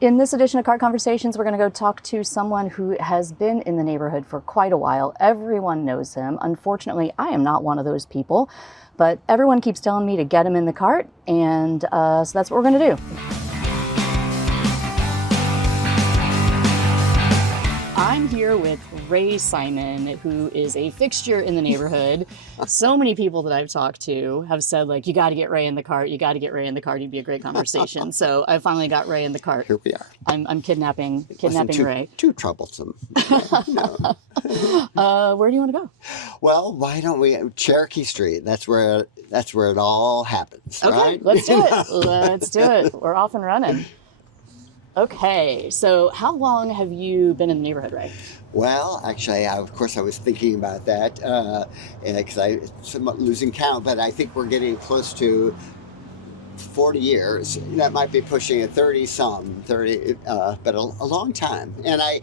In this edition of Cart Conversations, we're going to go talk to someone who has been in the neighborhood for quite a while. Everyone knows him. Unfortunately, I am not one of those people, but everyone keeps telling me to get him in the cart, and so that's what we're going to do. I'm here with Ray Simon, who is a fixture in the neighborhood. So many people that I've talked to have said, like, you got to get Ray in the cart. You got to get Ray in the cart. It'd be a great conversation. So I finally got Ray in the cart. Here we are. I'm kidnapping Ray. Too troublesome. No. Where do you want to go? Well, why don't we Cherokee Street? That's where it all happens. Okay, right? Let's do it. Let's do it. We're off and running. Okay, so how long have you been in the neighborhood, Ray? Well, actually, of course, I was thinking about that because I'm somewhat losing count, but I think we're getting close to 40 years. That might be pushing it 30, but a long time. And I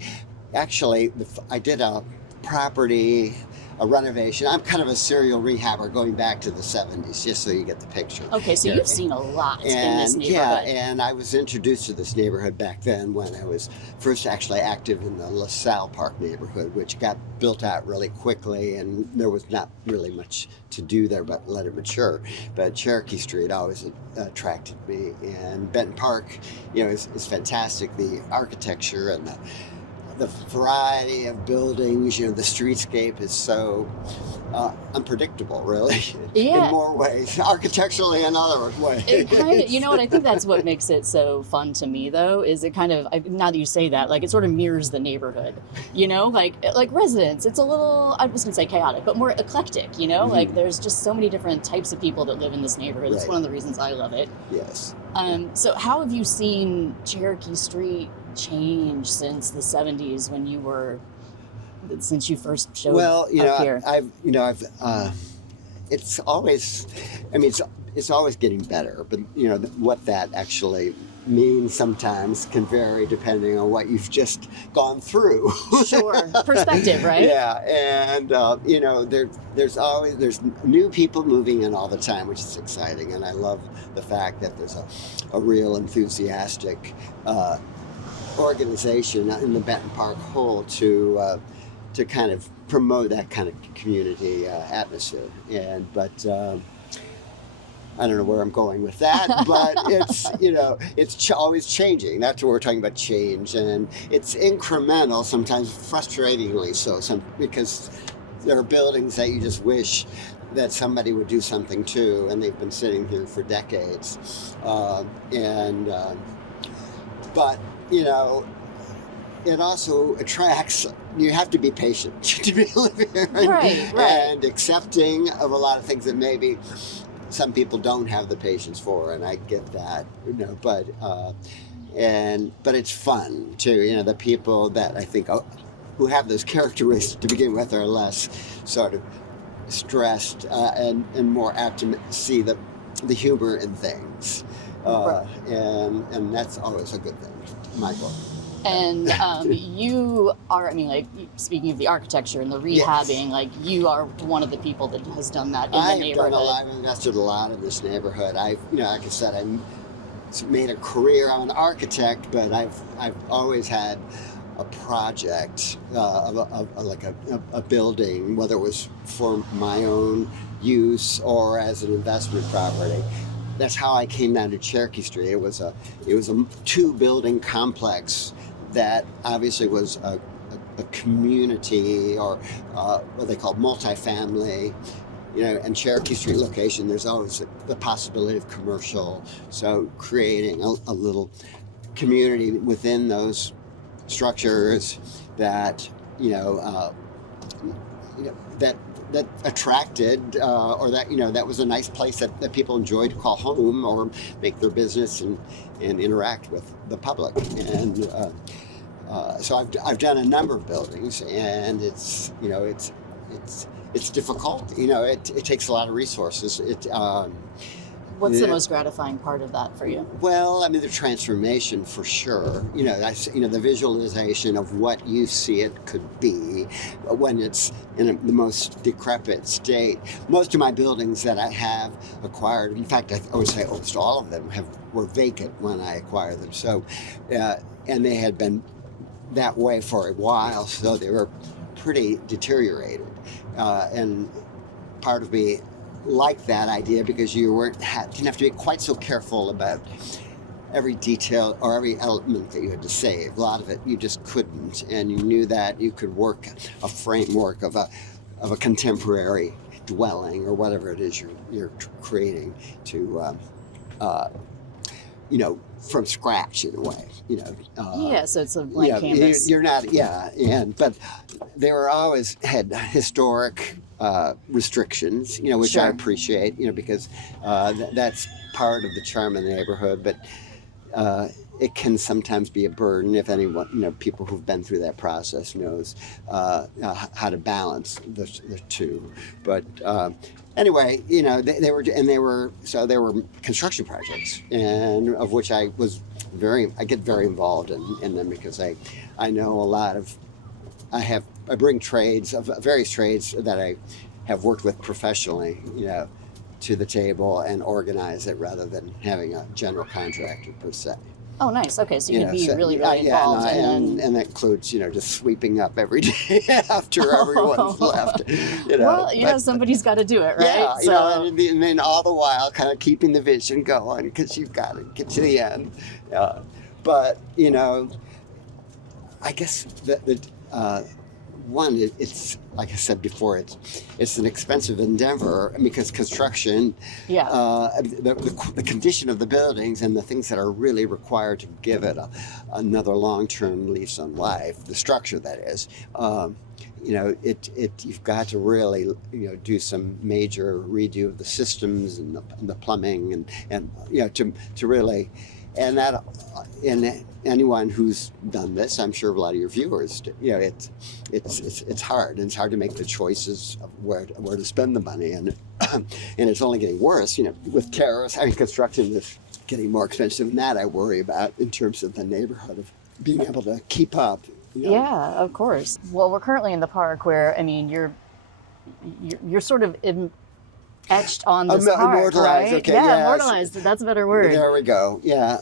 did a property, a renovation. I'm kind of a serial rehabber going back to the 70s, just so you get the picture. Okay, so you've seen a lot in this neighborhood. Yeah, and I was introduced to this neighborhood back then when I was first actually active in the LaSalle Park neighborhood, which got built out really quickly, and there was not really much to do there but let it mature. But Cherokee Street always attracted me, and Benton Park, is fantastic. The architecture and the variety of buildings, the streetscape is so unpredictable, really, Yeah. in more ways, architecturally and other ways. It kind of, what I think that's what makes it so fun to me, though, is it kind of, now that you say that, like, it sort of mirrors the neighborhood, like residents. It's a little, I was going to say chaotic, but more eclectic, Mm-hmm. Like, there's just so many different types of people that live in this neighborhood. It's Right. one of the reasons I love it. Yes. So how have you seen Cherokee Street change since the 70s since you first showed up here? It's always, it's always getting better, but what that actually means sometimes can vary depending on what you've just gone through. Sure, perspective, right? Yeah, and there's new people moving in all the time, which is exciting, and I love the fact that there's a real enthusiastic organization in the Benton Park whole to kind of promote that kind of community atmosphere. But I don't know where I'm going with that, but it's always changing. That's what we're talking about, change, and it's incremental, sometimes frustratingly so. Because there are buildings that you just wish that somebody would do something to, and they've been sitting here for decades, but it also attracts, you have to be patient to be living here Right. and accepting of a lot of things that maybe some people don't have the patience for, and I get that, but it's fun too. The people that I think who have those characteristics to begin with are less sort of stressed and more apt to see the humor in things. Right. And that's always a good thing, Michael. And you are, speaking of the architecture and the rehabbing, Yes. like, you are one of the people that has done that in the neighborhood. I've invested a lot in this neighborhood. Like I said, I made a career. I'm an architect, but I've always had a project of a building, whether it was for my own use or as an investment property. That's how I came down to Cherokee Street. It was a 2-building complex that obviously was a community, or what they call multifamily. And Cherokee Street location, there's always the possibility of commercial. So creating a little community within those structures that that attracted, or that was a nice place that people enjoyed to call home or make their business and interact with the public. And so I've done a number of buildings, and it's difficult. It takes a lot of resources. What's the most gratifying part of that for you? Well, I mean, the transformation for sure. The visualization of what you see it could be when it's in the most decrepit state. Most of my buildings that I have acquired, in fact, I would say almost all of them were vacant when I acquired them. So, and they had been that way for a while, so they were pretty deteriorated. And part of me liked that idea because you didn't have to be quite so careful about every detail or every element that you had to save. A lot of it you just couldn't, and you knew that you could work a framework of a contemporary dwelling or whatever it is you're creating to from scratch in a way. So it's a blank canvas. You're not, but they were always had historic restrictions, which I appreciate, because that's part of the charm of the neighborhood. But it can sometimes be a burden if anyone, people who've been through that process knows how to balance the two. But anyway, they were construction projects, and of which I get very involved in them because I know a lot of, I bring trades of various trades that I have worked with professionally, to the table and organize it rather than having a general contractor per se. Oh, nice. Okay, so you'd be really involved. And that includes, just sweeping up every day after everyone's left. Somebody's got to do it, right? Yeah, and then all the while kind of keeping the vision going because you've got to get to the end. But, I guess one, it's like I said before, it's an expensive endeavor because construction, the condition of the buildings and the things that are really required to give it another long-term lease on life, the structure that is, you've got to really do some major redo of the systems and the plumbing and to really. And that, and anyone who's done this, I'm sure a lot of your viewers, it's hard. And it's hard to make the choices of where to spend the money, and it's only getting worse. With tariffs, construction is getting more expensive, and that I worry about in terms of the neighborhood of being able to keep up. Yeah, of course. Well, we're currently in the park where you're sort of etched on this park, immortalized, right? okay, yeah, immortalized. That's a better word. There we go. Yeah,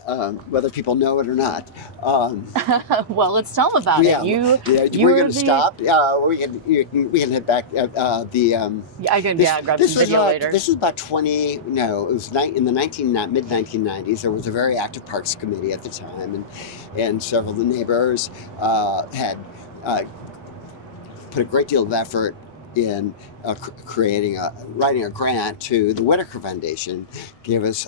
whether people know it or not. Well, let's tell them about it. We're going to stop. We can head back. I can grab some video later. This is about it was in the mid-1990s. There was a very active parks committee at the time, and several of the neighbors had put a great deal of effort in writing a grant to the Whitaker Foundation, gave us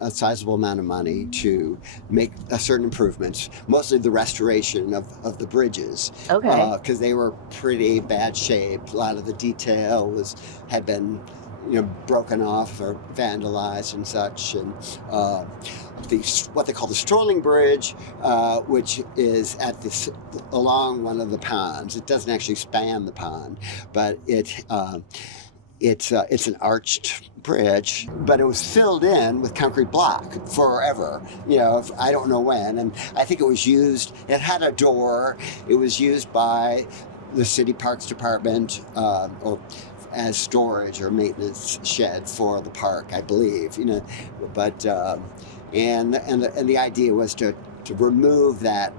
a sizable amount of money to make certain improvements, mostly the restoration of the bridges. Okay. Because they were pretty bad shape. A lot of the detail had been broken off or vandalized and such, and what they call the strolling bridge, which is along one of the ponds. It doesn't actually span the pond, but it's an arched bridge, but it was filled in with concrete block forever. I don't know when, and I think it was used. It had a door. It was used by the city parks department, or as storage or maintenance shed for the park, I believe. But and the idea was to remove that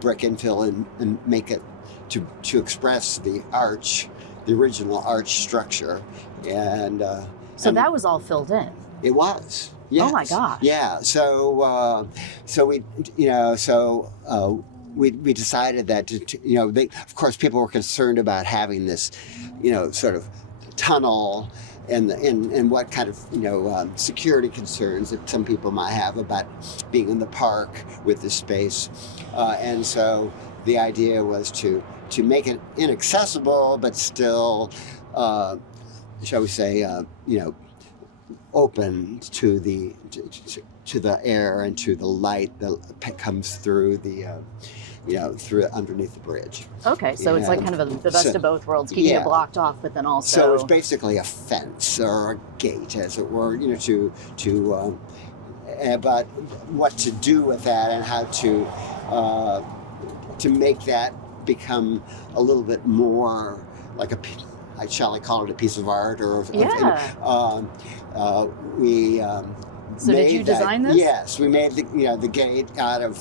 brick infill and make it to express the original arch structure, and that was all filled in. It was. Yes. Oh my gosh. Yeah. So we decided that of course people were concerned about having this sort of tunnel and what kind of security concerns that some people might have about being in the park with this space, and so the idea was to make it inaccessible but still shall we say open to the air and to the light that comes through the through underneath the bridge. Okay, so it's like kind of the best of both worlds, keeping it blocked off, but then also. So it's basically a fence or a gate, as it were, but what to do with that and how to make that become a little bit more like shall I call it a piece of art or we. So did you design this? Yes, we made the gate out of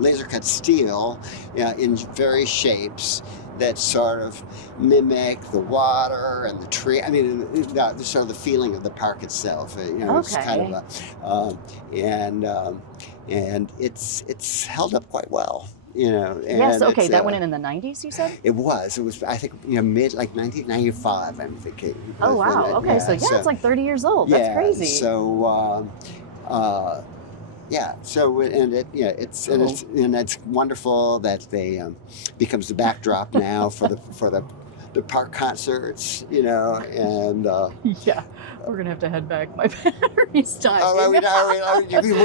laser cut steel in various shapes that sort of mimic the water and the tree. I mean, the sort of the feeling of the park itself. It's kind of and it's held up quite well. Yes. Okay. That went in the 90s. You said it was. I think mid 1995. I'm thinking. Oh wow. Okay. So it's like 30 years old. That's crazy. So So it's wonderful that they becomes the backdrop now for the park concerts. And yeah. We're going to have to head back. My battery's dying. Oh, we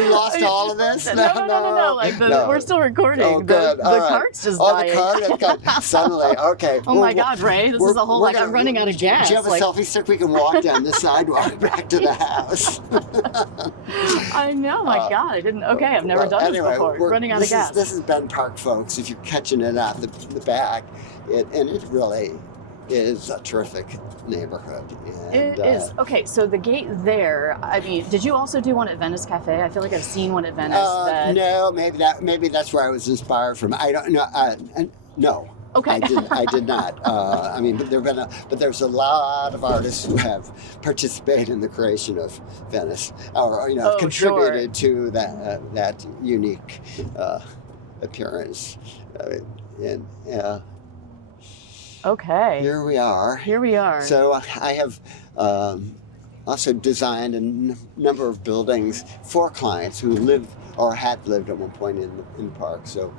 lost all of this? No. We're still recording. Oh, good. The cart's just dying. The cart? Suddenly, okay. Oh, my God, Ray. This is a whole, I'm running out of gas. Do you have a selfie stick? We can walk down the sidewalk back to the house. I know, my God. I didn't. Okay, I've never done this before. Running out of gas. This is Benton Park, folks. If you're catching it out the back, it really is a terrific neighborhood. It is. Okay, so the gate there, I mean, did you also do one at Venice Cafe? I feel like I've seen one at Venice. No, maybe that's where I was inspired from. I don't know. No. Okay. I did not. But there's a lot of artists who have participated in the creation of Venice, or contributed to that unique appearance. Okay. Here we are. So I have also designed a number of buildings for clients who live or had lived at one point in the park. So,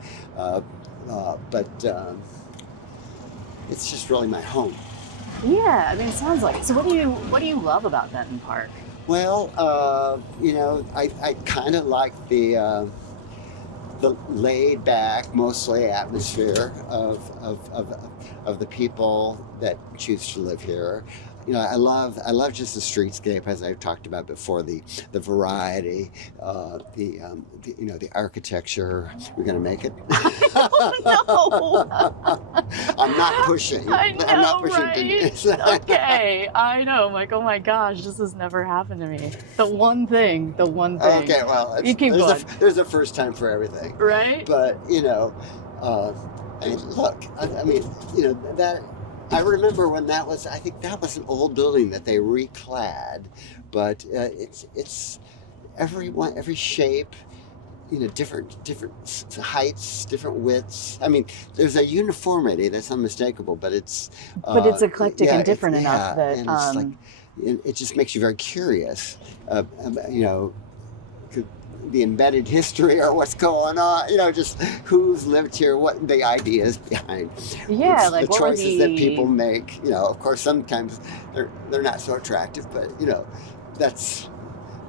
it's just really my home. Yeah, I mean, it sounds like it. So what do you love about Benton Park? Well, I kind of like the laid back, mostly atmosphere of the people that choose to live here. I love just the streetscape, as I've talked about before, the variety, the architecture. We're gonna make it. No. I'm not pushing. I know, I'm not pushing right? Denise. Okay, I know. I'm like, oh my gosh, this has never happened to me. The one thing. Okay, well, you keep going. There's a first time for everything, right? But look, that. I remember when that was. I think that was an old building that they reclad, but it's every shape, different heights, different widths. I mean, there's a uniformity that's unmistakable, but it's eclectic and different enough that and it's it just makes you very curious. The embedded history or what's going on, just who's lived here, what the ideas behind the choices that people make. Of course, sometimes they're not so attractive, but that's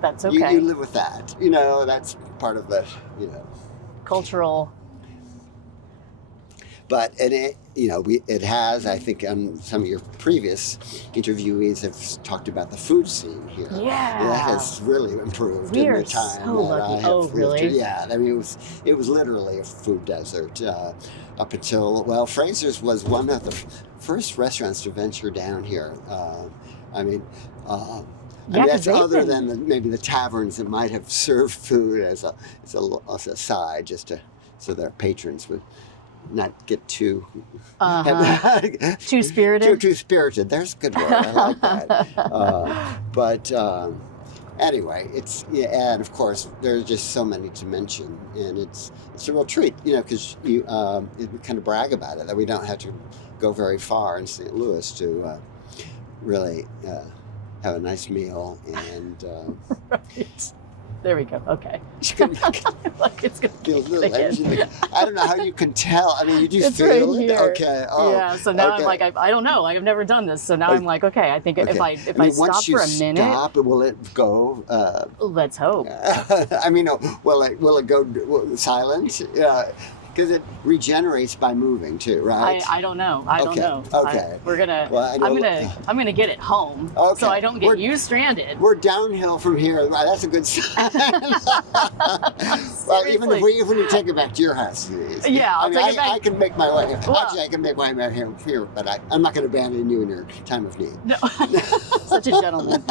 okay. You live with that. That's part of the cultural. But it has. I think some of your previous interviewees have talked about the food scene here. Yeah, that has really improved in the time so that lucky. I have lived really? here. Yeah, I mean it was literally a food desert up until Fraser's was one of the first restaurants to venture down here. That's other than maybe the taverns that might have served food as a side, so their patrons would not get too too spirited. Too spirited. There's a good word. I like that. Anyway, and of course there's just so many to mention, and it's a real treat, because we kind of brag about it that we don't have to go very far in St. Louis to really have a nice meal and. Right. There we go. Okay. Like it's gonna The kick little again. engine. I don't know how you can tell. I mean, you do It's feel right it. here. Okay. Oh, Yeah. So now okay. I'm like, I don't know. Like I've never done this. So now I'm like, okay. I think if I mean, stop once for a minute, stop, will it go? let's hope. I mean, will it go silent? Because it regenerates by moving too, right? I don't know. I don't know. Okay. I'm gonna get it home, Okay. so I don't get you stranded. We're downhill from here. That's a good sign. Well, even if we take it back to your house, yeah, I'll take it back. I can make my way. Well, Actually, I can make my way here, but I'm not going to abandon you in your time of need. No, such a gentleman.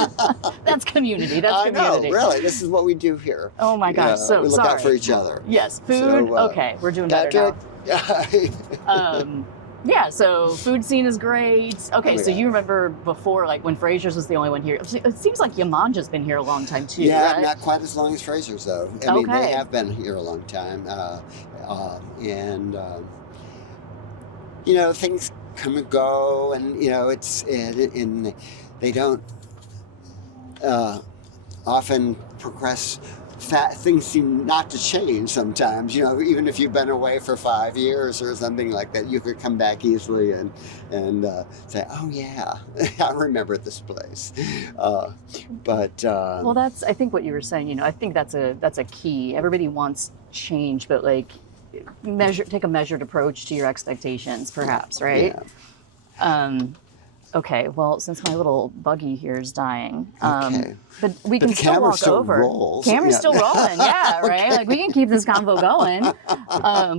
That's community. That's community. I know, really. This is what we do here. Oh my gosh. So we look sorry. out for each other. Yes, food. So, Okay, we're doing better now. Yeah, so food scene is great. Okay, so yeah. you remember before, like when Fraser's was the only one here. It seems like Yamanja's been here a long time too. Yeah, right? not quite as long as Fraser's though. I mean, they have been here a long time, and things come and go, and and they don't often progress. Things seem not to change sometimes, even if you've been away for 5 years or something like that, you could come back easily and say, oh yeah, I remember this place. Well, that's, I think what you were saying, I think that's a key. Everybody wants change, but like take a measured approach to your expectations, perhaps, right? Yeah. Okay, well, since my little buggy here is dying, okay. But we can still walk over. Rolls. Camera's Yeah. still rolling, yeah, right? Okay. Like we can keep this convo going.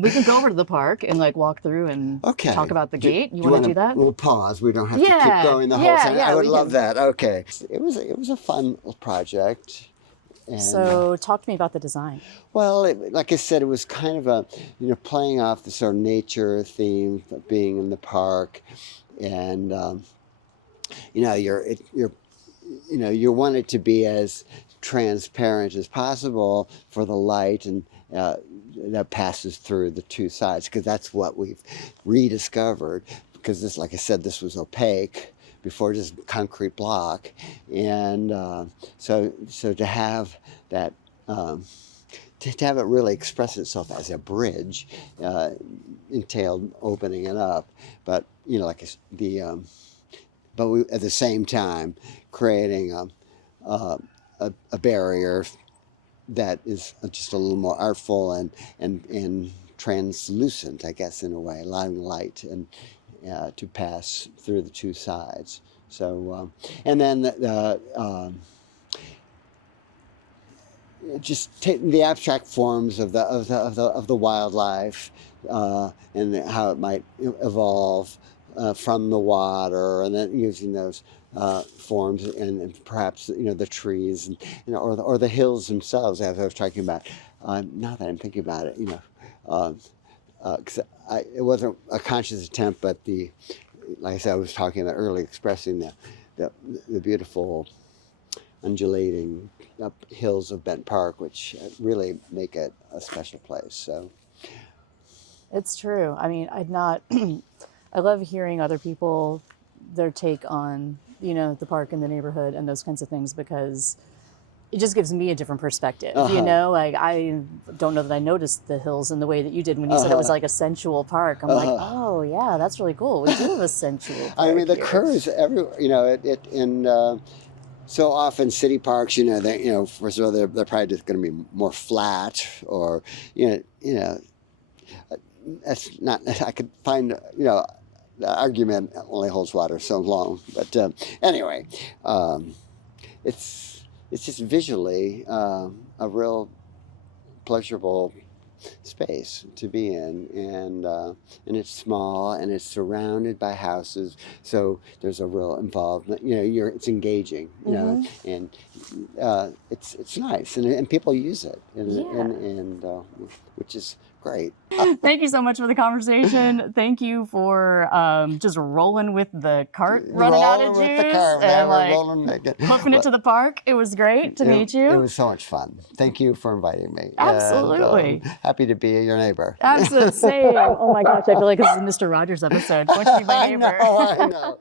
We can go over to the park and like walk through and talk about the gate. You want to do that? We'll pause. We don't have to keep going the whole time. Yeah, I would love that. Okay. It was a fun project. And, so talk to me about the design. Well, like I said, it was kind of a playing off the sort of nature theme of being in the park, and you want it to be as transparent as possible for the light and that passes through the two sides, because that's what we've rediscovered. Because this, like I said, this was opaque before, just concrete block, and so to have that. To have it really express itself as a bridge entailed opening it up, but but we at the same time creating a barrier that is just a little more artful and translucent, I guess, in a way, allowing light and to pass through the two sides. So and then just taking the abstract forms of the wildlife and how it might evolve from the water, and then using those forms and perhaps the trees and or the hills themselves, as I was talking about. Now that I'm thinking about it, because it wasn't a conscious attempt, but like I said, I was talking about earlier, expressing the beautiful undulating up hills of Benton Park, which really make it a special place. So it's true. I mean, I love hearing other people, their take on, the park and the neighborhood and those kinds of things, because it just gives me a different perspective. Like I don't know that I noticed the hills in the way that you did when you said it was like a sensual park. I'm like, oh yeah, that's really cool. We do have a sensual park. I mean, the here. curves everywhere, so often city parks, first of all, they're probably just going to be more flat, or that's not. I could find the argument only holds water so long, but anyway, it's just visually a real pleasurable space to be in, and it's small and it's surrounded by houses, so there's a real involvement. It's engaging, and it's nice, and people use it, and which is great. Thank you so much for the conversation. Thank you for just rolling with the cart running out of juice and hoofing it to the park. It was great to meet you. It was so much fun. Thank you for inviting me. Absolutely. And, happy to be your neighbor. Absolutely. Same. Oh my gosh, I feel like this is a Mr. Rogers episode. Why don't you be my neighbor? I know.